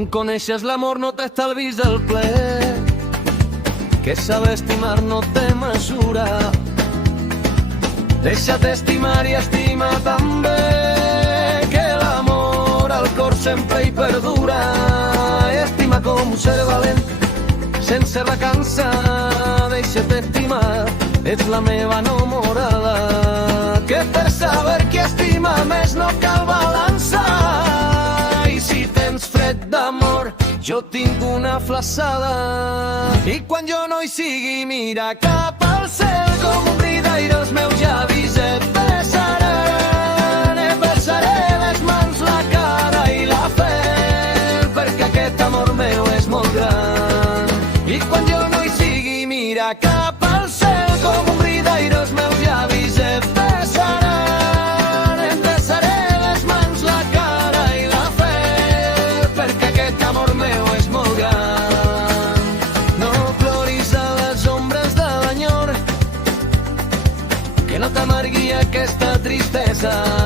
On coneixes l'amor no t'estalvis el ple, que saber estimar no té mesura. Deixa't estimar i estima també, que l'amor al cor sempre hi perdura. Estima com un ser valent, sense recança, deixa't estimar, ets la meva enamorada. Que per saber qui estima més no cal balança, i si tens fred d'amor jo tinc una flaçada. I quan jo no hi sigui mira cap al cel, com un crit d'aire els meus llavis et besaré les mans, la cara i la pell, perquè aquest amor meu és molt gran. I quan jo no hi sigui mira cap al cel, com un crit d'aire els meus llavis et besaré les mans, la cara i la pell, perquè aquest amor meu és molt gran. No ploris a les ombres de l'enyor, que no t'amargui aquesta tristesa.